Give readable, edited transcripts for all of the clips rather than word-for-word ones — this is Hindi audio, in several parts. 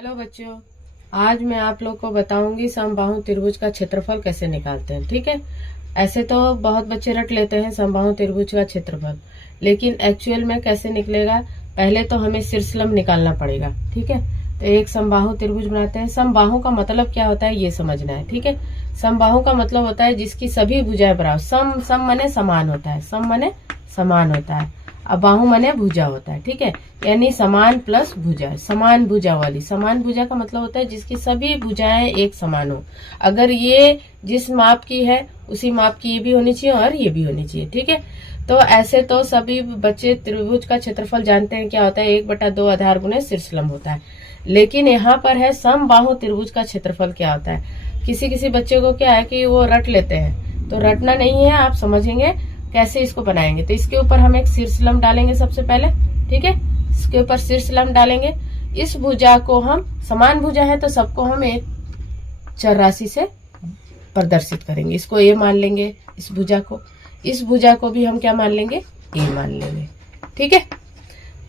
हेलो बच्चों, आज मैं आप लोग को बताऊंगी समबाहु त्रिभुज का क्षेत्रफल कैसे निकालते हैं। ठीक है। ऐसे तो बहुत बच्चे रट लेते हैं समबाहु त्रिभुज का क्षेत्रफल, लेकिन एक्चुअल में कैसे निकलेगा, पहले तो हमें शीर्षलंब निकालना पड़ेगा। ठीक है। तो एक समबाहु त्रिभुज बनाते हैं। समबाहु का मतलब क्या होता है ये समझना है। ठीक है। समबाहु का मतलब होता है जिसकी सभी भुजाएं बराबर, सम मने समान होता है, सम मने समान होता है, अब बाहु मने भुजा होता है। ठीक है। यानी समान प्लस भुजा, समान भुजा वाली। समान भुजा का मतलब होता है जिसकी सभी भुजाएं एक समान हो। अगर ये जिस माप की है उसी माप की ये भी होनी चाहिए और ये भी होनी चाहिए। ठीक है। तो ऐसे तो सभी बच्चे त्रिभुज का क्षेत्रफल जानते हैं क्या होता है, 1/2 आधार गुणे शीर्षलंब होता है। लेकिन यहाँ पर है समबाहु त्रिभुज का क्षेत्रफल क्या होता है। किसी किसी बच्चे को क्या है कि वो रट लेते हैं, तो रटना नहीं है, आप समझेंगे कैसे इसको बनाएंगे। तो इसके ऊपर हम एक शीर्षलंब डालेंगे सबसे पहले। ठीक है। इसके ऊपर शीर्षलंब डालेंगे। इस भुजा को हम, समान भुजा है तो सबको हम एक चर राशि से प्रदर्शित करेंगे। इसको ए मान लेंगे, इस भुजा को भी हम क्या मान लेंगे, ए मान लेंगे। ठीक है।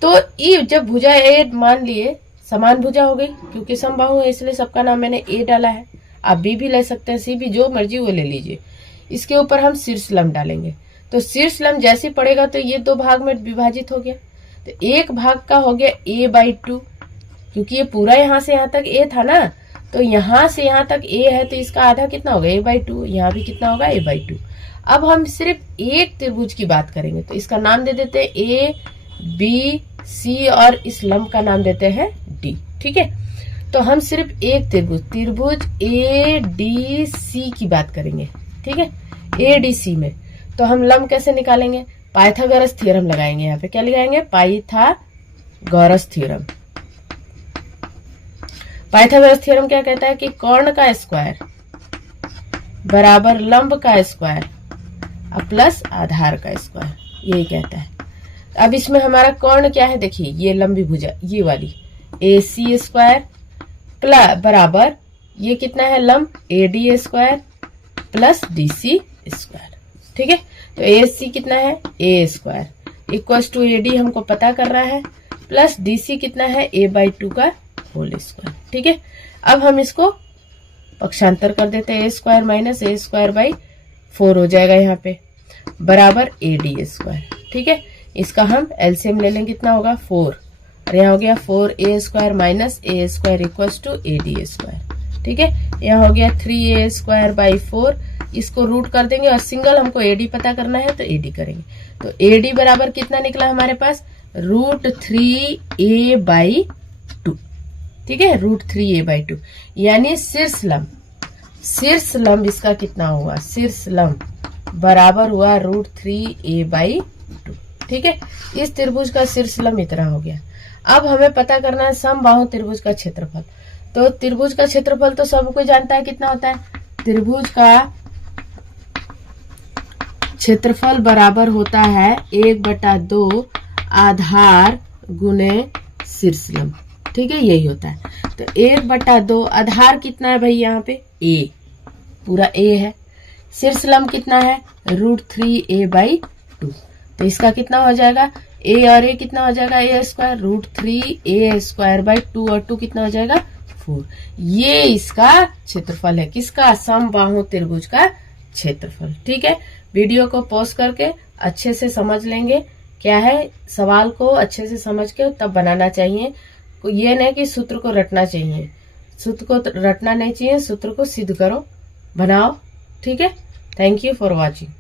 तो ये जब भुजा ए मान लिए, समान भुजा हो गई, क्योंकि समबाहु है इसलिए सबका नाम मैंने ए डाला है। आप बी भी ले सकते हैं, सी भी, जो मर्जी वो ले लीजिए। इसके ऊपर हम शीर्षलंब डालेंगे। तो शीर्षलंब जैसे पड़ेगा तो ये 2 भाग में विभाजित हो गया। तो एक भाग का हो गया a/2, क्योंकि ये पूरा यहाँ से यहाँ तक a था ना, तो यहाँ से यहाँ तक a है तो इसका आधा कितना होगा, a/2। यहाँ भी कितना होगा, a/2। अब हम सिर्फ एक त्रिभुज की बात करेंगे, तो इसका नाम दे देते हैं a, b, c और इस लंब का नाम देते हैं d। ठीक है। तो हम सिर्फ एक त्रिभुज ADC की बात करेंगे। ठीक है। ADC में तो हम लंब कैसे निकालेंगे, पाइथागोरस थ्योरम लगाएंगे। यहाँ पे क्या लगाएंगे, पाइथागोरस थ्योरम। पाइथागोरस थ्योरम क्या कहता है कि कर्ण का स्क्वायर बराबर लंब का स्क्वायर प्लस आधार का स्क्वायर, यही कहता है। अब इसमें हमारा कर्ण क्या है, देखिए ये लंबी भुजा ये वाली AC स्क्वायर प्लस बराबर ये कितना है लंब AD square plus DC square. ठीक है। तो AC कितना है, A square equal to AD हमको पता कर रहा है, प्लस DC कितना है, a/2 का होल स्क्वायर। ठीक है। अब हम इसको पक्षांतर कर देते हैं, a square minus a square by 4 हो जाएगा यहाँ पे, बराबर AD स्क्वायर। ठीक है। इसका हम एलसीएम ले लेंगे, कितना होगा 4, और यहाँ हो गया 4a square minus a square equal to AD square. ठीक है। यहाँ हो गया 3a स्क्वायर बाई 4, इसको रूट कर देंगे और सिंगल हमको AD पता करना है तो AD करेंगे। तो AD बराबर कितना निकला हमारे पास, √3a/2। ठीक है, √3a/2 यानी शीर्षलंब इसका कितना हुआ, शीर्षलंब बराबर हुआ √3a/2। ठीक है। इस त्रिभुज का शीर्षलंब इतना हो गया। अब हमें पता करना है समबाहु त्रिभुज का क्षेत्रफल। तो त्रिभुज का क्षेत्रफल तो सबको जानता है कितना होता है, त्रिभुज का क्षेत्रफल बराबर होता है 1/2 आधार गुणे शीर्षलंब। ठीक है, यही होता है। तो 1/2 आधार कितना है भाई, यहाँ पे a, पूरा a है। शीर्षलंब कितना है, √3a/2। तो इसका कितना हो जाएगा, a और a कितना हो जाएगा, a square √3a square by 2 और 2 कितना हो जाएगा 4। ये इसका क्षेत्रफल है, किसका, समबाहु त्रिभुज का क्षेत्रफल। ठीक है। वीडियो को पॉज करके अच्छे से समझ लेंगे क्या है, सवाल को अच्छे से समझ के तब बनाना चाहिए। ये नहीं कि सूत्र को रटना चाहिए, सूत्र को रटना नहीं चाहिए, सूत्र को सिद्ध करो, बनाओ। ठीक है। Thank you for watching.